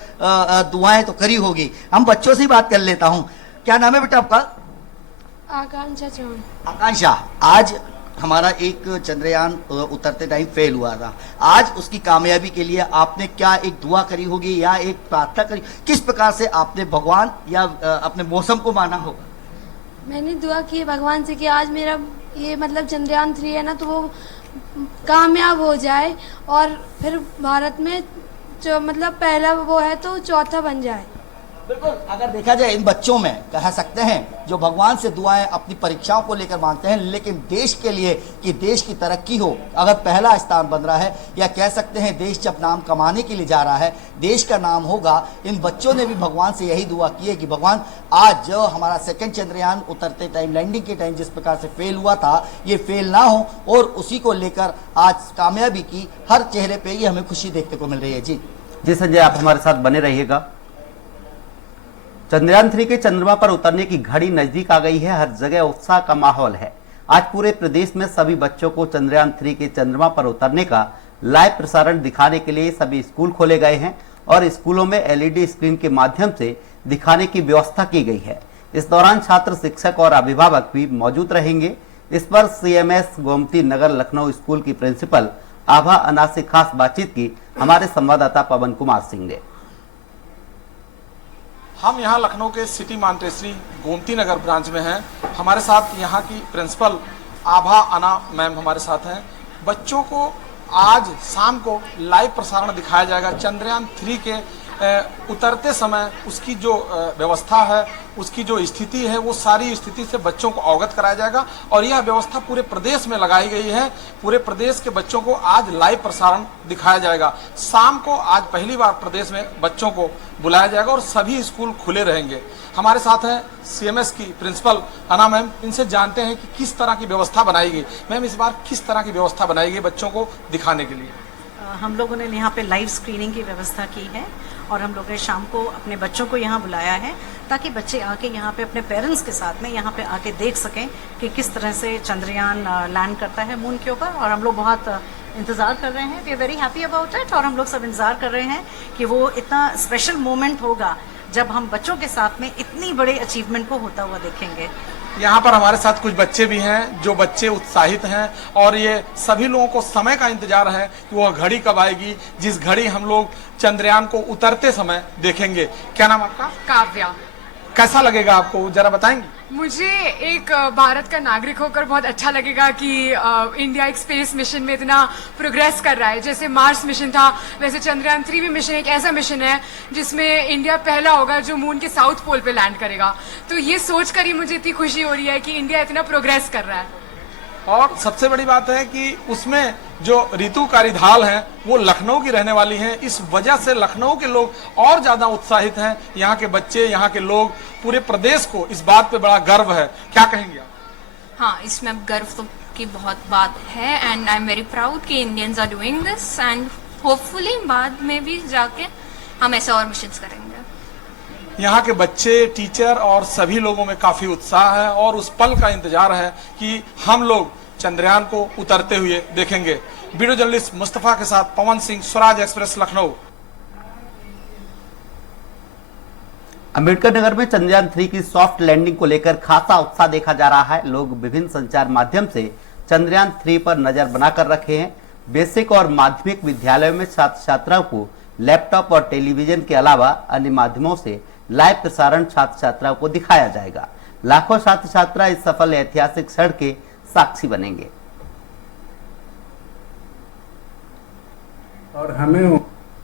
दुआएं तो करी होगी। हम बच्चों से ही बात कर लेता हूं। क्या नाम है बेटा आपका? आकांक्षा चौहान। आकांक्षा, आज हमारा एक चंद्रयान उतरते टाइम फेल हुआ था, आज उसकी कामयाबी के लिए आपने क्या एक दुआ करी होगी या एक प्रार्थना करी, किस प्रकार से आपने भगवान या अपने मौसम को माना होगा? मैंने दुआ की है भगवान से कि आज मेरा ये मतलब चंद्रयान 3 है ना, तो वो कामयाब हो जाए और फिर भारत में जो मतलब पहला वो है तो चौथा बन जाए। बिल्कुल, अगर देखा जाए इन बच्चों में कह सकते हैं जो भगवान से दुआएं अपनी परीक्षाओं को लेकर मांगते हैं, लेकिन देश के लिए कि देश की तरक्की हो, अगर पहला स्थान बन रहा है या कह सकते हैं देश जब नाम कमाने के लिए जा रहा है, देश का नाम होगा। इन बच्चों ने भी भगवान से यही दुआ की है कि भगवान आज जो हमारा सेकंड चंद्रयान उतरते टाइम लैंडिंग के टाइम जिस प्रकार से फेल हुआ था, ये फेल ना हो और उसी को लेकर आज कामयाबी की हर चेहरे पर ये हमें खुशी देखने को मिल रही है। जी संजय, आप हमारे साथ बने रहिएगा। चंद्रयान 3 के चंद्रमा पर उतरने की घड़ी नजदीक आ गई है, हर जगह उत्साह का माहौल है। आज पूरे प्रदेश में सभी बच्चों को चंद्रयान 3 के चंद्रमा पर उतरने का लाइव प्रसारण दिखाने के लिए सभी स्कूल खोले गए हैं और स्कूलों में LED स्क्रीन के माध्यम से दिखाने की व्यवस्था की गई है। इस दौरान छात्र, शिक्षक और अभिभावक भी मौजूद रहेंगे। इस पर CMS गोमती नगर लखनऊ स्कूल की प्रिंसिपल आभा अना से खास बातचीत की हमारे संवाददाता पवन कुमार सिंह ने। हम यहाँ लखनऊ के city Montessori Gomti Nagar branch में हैं। हमारे साथ यहाँ की प्रिंसिपल आभा अना मैम हमारे साथ हैं। बच्चों को आज शाम को लाइव प्रसारण दिखाया जाएगा। चंद्रयान 3 के उतरते समय उसकी जो व्यवस्था है, उसकी जो स्थिति है, वो सारी स्थिति से बच्चों को अवगत कराया जाएगा और यह व्यवस्था पूरे प्रदेश में लगाई गई है। पूरे प्रदेश के बच्चों को आज लाइव प्रसारण दिखाया जाएगा। शाम को आज पहली बार प्रदेश में बच्चों को बुलाया जाएगा और सभी स्कूल खुले रहेंगे। हमारे साथ हैं CMS की प्रिंसिपल अना मैम, इनसे जानते हैं कि किस तरह की व्यवस्था बनाई गई। मैम, इस बार किस तरह की व्यवस्था बनाई गई बच्चों को दिखाने के लिए? हम लोगों ने यहाँ पे लाइव स्क्रीनिंग की व्यवस्था की है और हम लोगों ने शाम को अपने बच्चों को यहाँ बुलाया है ताकि बच्चे आके यहाँ पे अपने पेरेंट्स के साथ में यहाँ पे आके देख सकें कि किस तरह से चंद्रयान लैंड करता है मून के ऊपर। और हम लोग बहुत इंतज़ार कर रहे हैं, we are very happy about it. और हम लोग सब इंतज़ार कर रहे हैं कि वो इतना स्पेशल मोमेंट होगा जब हम बच्चों के साथ में इतनी बड़े अचीवमेंट को होता हुआ देखेंगे। यहाँ पर हमारे साथ कुछ बच्चे भी हैं जो बच्चे उत्साहित हैं और ये सभी लोगों को समय का इंतजार है कि वह घड़ी कब आएगी जिस घड़ी हम लोग चंद्रयान को उतरते समय देखेंगे। क्या नाम आपका? काव्या। कैसा लगेगा आपको, जरा बताएंगे? मुझे एक भारत का नागरिक होकर बहुत अच्छा लगेगा कि इंडिया एक स्पेस मिशन में इतना प्रोग्रेस कर रहा है। जैसे मार्स मिशन था, वैसे चंद्रयान 3 भी मिशन एक ऐसा मिशन है जिसमें इंडिया पहला होगा जो मून के साउथ पोल पे लैंड करेगा। तो ये सोचकर ही मुझे इतनी खुशी हो रही है कि इंडिया इतना प्रोग्रेस कर रहा है। और सबसे बड़ी बात है कि उसमें जो ऋतु कारिधाल हैं वो लखनऊ की रहने वाली हैं। इस वजह से लखनऊ के लोग और ज्यादा उत्साहित हैं। यहाँ के बच्चे, यहाँ के लोग, पूरे प्रदेश को इस बात पे बड़ा गर्व है। क्या कहेंगे आप? हाँ, इसमें अब गर्व तो की बहुत बात है and I am very proud कि Indians are doing this and hopefully बाद में भी जाके हम ऐसे और मिशंस करेंगे। यहाँ के बच्चे, टीचर और सभी लोगों में काफी उत्साह है और उस पल का इंतजार है कि हम लोग चंद्रयान को उतरते हुए देखेंगे। वीडियो जर्नलिस्ट मुस्तफा के साथ पवन सिंह, स्वराज एक्सप्रेस, लखनऊ। अंबेडकर नगर में चंद्रयान 3 की सॉफ्ट लैंडिंग को लेकर खासा उत्साह देखा जा रहा है। लोग विभिन्न संचार माध्यम से चंद्रयान 3 पर नजर बनाकर रखे हैं। बेसिक और माध्यमिक विद्यालयों में छात्र छात्राओं को लैपटॉप और टेलीविजन के अलावा अन्य माध्यमों से लाइव प्रसारण छात्र छात्राओं को दिखाया जाएगा। लाखों छात्र छात्रा इस सफल ऐतिहासिक क्षण के साक्षी बनेंगे। और हमें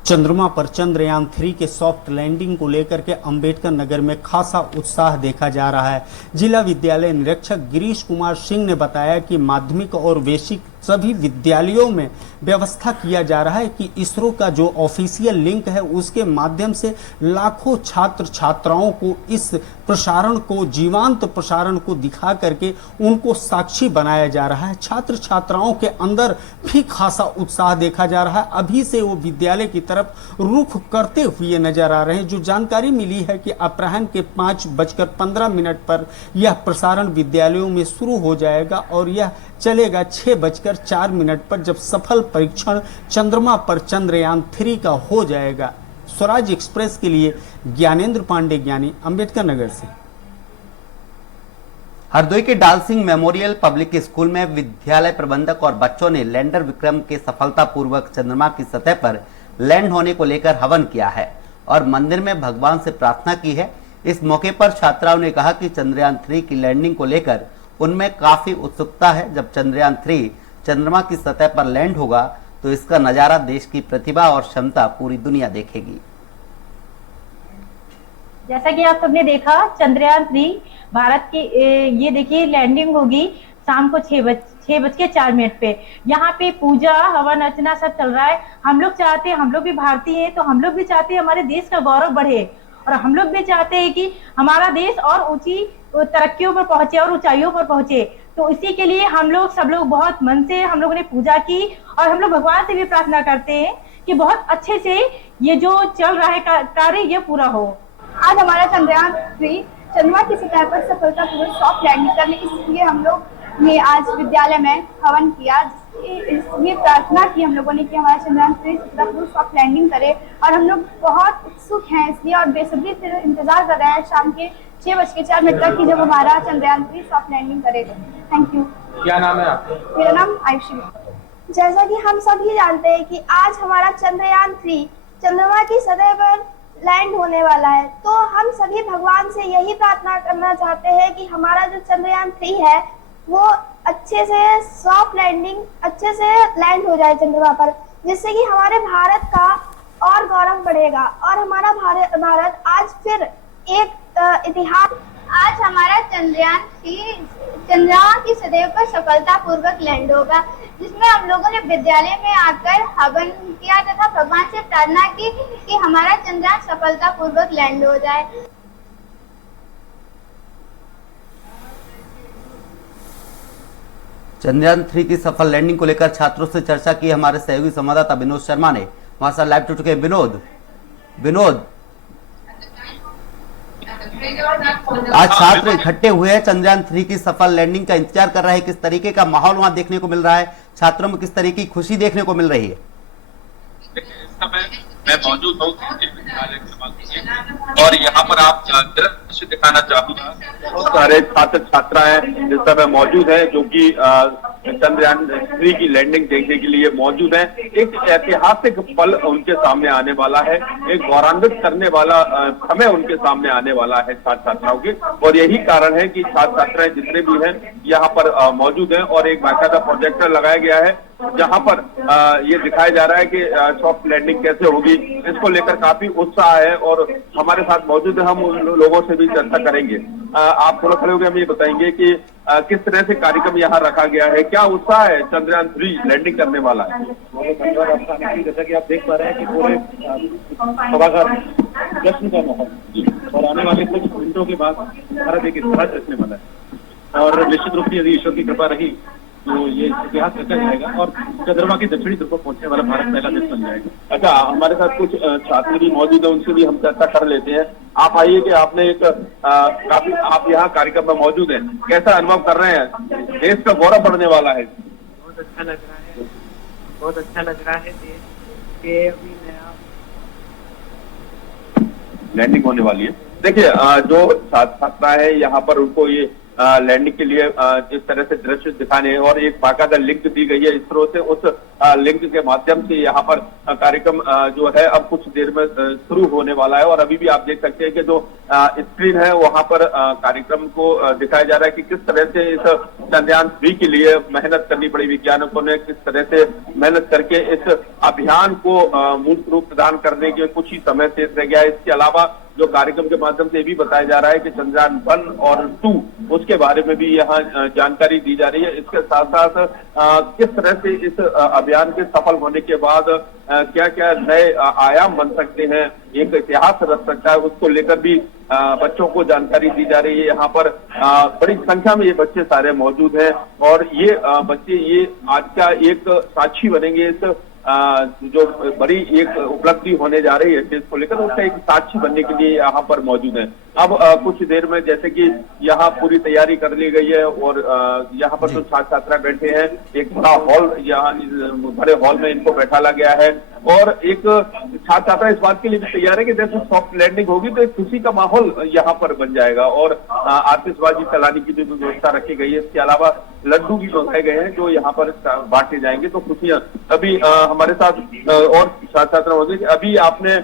चंद्रमा पर चंद्रयान 3 के सॉफ्ट लैंडिंग को लेकर के अंबेडकर नगर में खासा उत्साह देखा जा रहा है। जिला विद्यालय निरीक्षक गिरीश कुमार सिंह ने बताया कि माध्यमिक और बेसिक सभी विद्यालयों में व्यवस्था किया जा रहा है कि इसरो का जो ऑफिशियल लिंक है उसके माध्यम से लाखों छात्र छात्राओं को इस प्रसारण को, जीवंत प्रसारण को दिखा करके उनको साक्षी बनाया जा रहा है। छात्र छात्राओं के अंदर भी खासा उत्साह देखा जा रहा है। अभी से वो विद्यालय की तरफ रुख करते हुए नजर आ रहे हैं। जो जानकारी मिली है कि अपराह्न के 5:15 पर यह प्रसारण विद्यालयों में शुरू हो जाएगा और यह चलेगा 6:04 पर, जब सफल परीक्षण चंद्रमा पर चंद्रयान 3 का हो जाएगा। स्वराज एक्सप्रेस के लिए ज्ञानेंद्र पांडे, ज्ञानी, अंबेडकर नगर से। हरदोई के डाल सिंह मेमोरियल पब्लिक स्कूल में विद्यालय प्रबंधक और बच्चों ने लैंडर विक्रम के सफलतापूर्वक चंद्रमा की सतह पर लैंड होने को लेकर हवन किया है और मंदिर में भगवान से प्रार्थना की है। इस मौके पर छात्राओं ने कहा कि चंद्रयान 3 की लैंडिंग को लेकर उनमें काफी उत्सुकता है। जब चंद्रयान 3 चंद्रमा की सतह पर लैंड होगा तो इसका नजारा देश की प्रतिभा और क्षमता पूरी दुनिया देखेगी। जैसा कि आप सबने देखा, चंद्रयान 3 भारत की ये देखिए लैंडिंग होगी शाम को 6:04 पे। यहाँ पे पूजा हवन अर्चना सब चल रहा है। हम लोग चाहते हैं, हम लोग भी भारतीय हैं, तो हम लोग भी चाहते हैं हमारे देश का गौरव बढ़े और हम लोग भी चाहते हैं कि हमारा देश और ऊंची तरक्कियों पर पहुंचे और ऊंचाइयों पर पहुंचे। तो इसी के लिए हम लोग सब लोग बहुत मन से हम लोगों ने पूजा की और हम लोग भगवान से भी प्रार्थना करते हैं कि बहुत अच्छे से ये जो चल रहा है कार्य ये पूरा हो। आज हमारा चंद्रयान 3 चंद्रमा की सतह पर सफलतापूर्वक सॉफ्ट लैंडिंग करने, इसलिए हम लोग ने आज विद्यालय में हवन किया। इसलिए प्रार्थना की हम लोगों ने कि हमारा चंद्रयान 3 सफलतापूर्वक सॉफ्ट लैंडिंग करे और हम लोग बहुत उत्सुक हैं इसलिए और बेसब्री से इंतजार कर रहे हैं शाम के 6:04 तक की जब हमारा चंद्रयान 3 सॉफ्ट लैंडिंग करेगा। Thank you. क्या नाम है आपका? मेरा नाम आयुषी। जैसा कि हम सभी जानते हैं कि आज हमारा चंद्रयान 3 चंद्रमा की सतह पर लैंड होने वाला है, तो हम सभी भगवान से यही प्रार्थना करना चाहते हैं कि हमारा जो चंद्रयान 3 है वो अच्छे से सॉफ्ट लैंडिंग अच्छे से लैंड हो जाए चंद्रमा पर, जिससे कि हमारे भारत का और गौरव बढ़ेगा और हमारा भारत आज फिर एक इतिहास। आज हमारा चंद्रयान 3 चंद्रमा की सतह पर सफलतापूर्वक लैंड होगा, जिसमें हम लोगों ने विद्यालय में आकर हवन किया तथा भगवान से प्रार्थना की कि हमारा चंद्रयान सफलतापूर्वक लैंड हो जाए। चंद्रयान 3 की सफल लैंडिंग को लेकर छात्रों से चर्चा की हमारे सहयोगी संवाददाता विनोद शर्मा ने। वहां से लाइव जुड़ चुके विनोद, आज छात्र इकट्ठे हुए हैं, चंद्रयान 3 की सफल लैंडिंग का इंतजार कर रहे हैं। किस तरीके का माहौल वहां देखने को मिल रहा है, छात्रों में किस तरीके की खुशी देखने को मिल रही है? मैं मौजूद हूँ और यहाँ पर आप दृश्य दिखाना चाहूंगा। बहुत सारे छात्र छात्राएं इस समय मौजूद हैं जो कि चंद्रयान 3 की लैंडिंग देखने के लिए मौजूद हैं। एक ऐतिहासिक पल उनके सामने आने वाला है, एक गौरवान्वित करने वाला समय उनके सामने आने वाला है छात्र छात्राओं के, और यही कारण है कि छात्र छात्राएं जितने भी हैं यहाँ पर मौजूद हैं और एक बाकायदा प्रोजेक्टर लगाया गया है जहां पर ये दिखाया जा रहा है कि सॉफ्ट लैंडिंग कैसे होगी। इसको लेकर काफी उत्साह है और हमारे साथ मौजूद है, हम उन लोगों से भी चर्चा करेंगे। आप थोड़ा खड़े होकर हम ये बताएंगे कि किस तरह से कार्यक्रम यहाँ रखा गया है, क्या उत्साह है चंद्रयान 3 लैंडिंग करने वाला है। धन्यवाद आपका। जैसा कि आप देख पा रहे हैं कि पूरे सभागार जश्न का माहौल और आने वाले कुछ घंटों के बाद भारत एक इतिहास रचने वाला है और निश्चित रूप से यदि ईश्वर की कृपा रही तो ये इतिहास रचा जाएगा और चंद्रमा की दक्षिणी ध्रुव पर पहुंचने वाला भारत पहला देश बन जाएगा। अच्छा, हमारे साथ कुछ छात्र भी मौजूद है, उनसे भी हम चर्चा कर लेते हैं। आप आइए कि आपने एक काफी आप यहाँ कार्यक्रम में मौजूद हैं, कैसा अनुभव कर रहे हैं? देश का गौरव बढ़ने वाला है। बहुत अच्छा लग रहा है, बहुत अच्छा लग रहा है। देश के अभी नया लैंडिंग होने वाली है। देखिए, जो छात्रा है यहाँ पर उनको ये लैंडिंग के लिए जिस तरह से दृश्य दिखाने हैं और एक बाकायदा लिंक दी गई है इसरो से, उस लिंक के माध्यम से यहाँ पर कार्यक्रम जो है अब कुछ देर में शुरू होने वाला है। और अभी भी आप देख सकते हैं कि जो स्क्रीन है वहां पर कार्यक्रम को दिखाया जा रहा है कि किस तरह से इस चंद्रयान 3 के लिए मेहनत करनी पड़ी वैज्ञानिकों ने, किस तरह से मेहनत करके इस अभियान को मूर्त रूप प्रदान करने के कुछ ही समय शेष रह गया है। इसके अलावा जो कार्यक्रम के माध्यम से ये भी बताया जा रहा है कि चंद्रयान 1 और 2 उसके बारे में भी यहाँ जानकारी दी जा रही है। इसके साथ साथ किस तरह से इस अभियान के सफल होने के बाद क्या क्या नए आयाम बन सकते हैं, एक इतिहास रच सकता है, उसको लेकर भी बच्चों को जानकारी दी जा रही है। यहाँ पर बड़ी संख्या में ये बच्चे सारे मौजूद हैं और ये बच्चे ये आज का एक साक्षी बनेंगे इस जो बड़ी एक उपलब्धि होने जा रही है देश को लेकर, उसका एक साक्षी बनने के लिए यहाँ पर मौजूद है। अब कुछ देर में जैसे कि यहाँ पूरी तैयारी कर ली गई है और यहाँ पर जो छात्र छात्रा बैठे हैं, एक बड़ा हॉल, यहाँ बड़े हॉल में इनको बैठाला गया है और एक छात्र छात्रा इस बात के लिए भी तैयार है कि जैसे सॉफ्ट लैंडिंग होगी तो एक खुशी का माहौल यहाँ पर बन जाएगा और आतिशबाजी चलाने की भी व्यवस्था रखी गई है। इसके अलावा लड्डू भी मंगाए गए हैं जो यहाँ पर बांटे जाएंगे। तो खुशियां अभी हमारे साथ और छात्र छात्रा होंगे। अभी आपने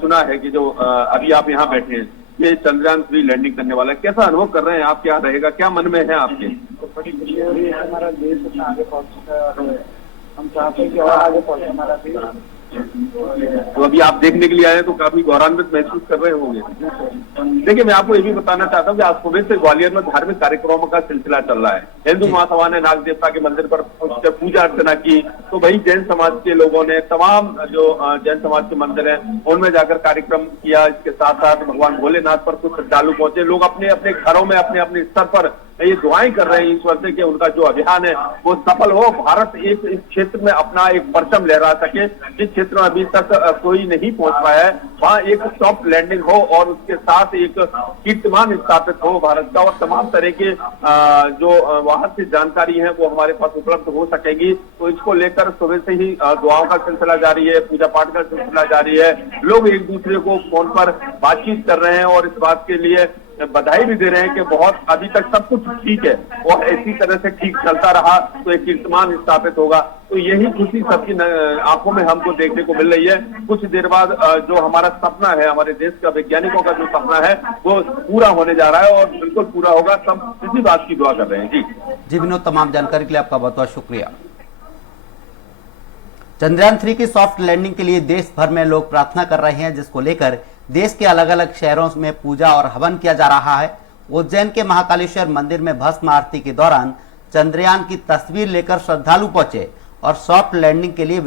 सुना है कि जो अभी आप यहाँ बैठे हैं, ये चंद्रयान 3 लैंडिंग करने वाला है, कैसा अनुभव कर रहे हैं आप? क्या रहेगा, क्या मन में है आपके? बड़ी खुशी हो रही है, हमारा देश इतना आगे पहुंच चुका है और हम चाहते हैं कि और आगे पहुंचे हमारा देश। तो अभी आप देखने के लिए आए तो काफी गौरवान्वित महसूस कर रहे होंगे। देखिए, मैं आपको ये भी बताना चाहता हूँ कि आज सुबह से ग्वालियर में धार्मिक कार्यक्रमों का सिलसिला चल रहा है। हिंदू महासभा ने नाग देवता के मंदिर पर पूजा अर्चना की, तो वही जैन समाज के लोगों ने तमाम जो जैन समाज के मंदिर हैं उनमें जाकर कार्यक्रम किया। इसके साथ साथ भगवान भोलेनाथ पर कुछ श्रद्धालु पहुंचे। लोग अपने अपने घरों में अपने अपने स्तर पर ये दुआएं कर रहे हैं ईश्वर से कि उनका जो अभियान है वो सफल हो, भारत एक इस क्षेत्र में अपना एक परचम लहरा सके। जिस क्षेत्र में अभी तक कोई नहीं पहुंच पाया है वहां एक सॉफ्ट लैंडिंग हो और उसके साथ एक कीर्तिमान स्थापित हो भारत का और तमाम तरह के जो वहां से जानकारी है वो हमारे पास उपलब्ध हो सकेगी। तो इसको लेकर सुबह से ही दुआओं का सिलसिला जारी है, पूजा पाठ का सिलसिला जारी है। लोग एक दूसरे को फोन पर बातचीत कर रहे हैं और इस बात के लिए बधाई भी दे रहे हैं कि बहुत अभी तक सब कुछ ठीक है और इसी तरह से ठीक चलता रहा तो एक कीर्तिमान स्थापित होगा। तो यही खुशी सबकी आंखों में हमको देखने को मिल रही है। कुछ देर बाद जो हमारा सपना है, हमारे देश का वैज्ञानिकों का जो सपना है वो पूरा होने जा रहा है और बिल्कुल पूरा होगा। सब इसी बात की दुआ कर रहे हैं। जी विनोद, तमाम जानकारी के लिए आपका बहुत बहुत शुक्रिया। चंद्रयान 3 की सॉफ्ट लैंडिंग के लिए देश भर में लोग प्रार्थना कर रहे हैं, जिसको लेकर देश के अलग अलग शहरों में पूजा और हवन किया जा रहा है। उज्जैन के महाकालेश्वर मंदिर में भस्म आरती के दौरान चंद्रयान की तस्वीर लेकर श्रद्धालु पहुंचे और सॉफ्ट लैंडिंग के लिए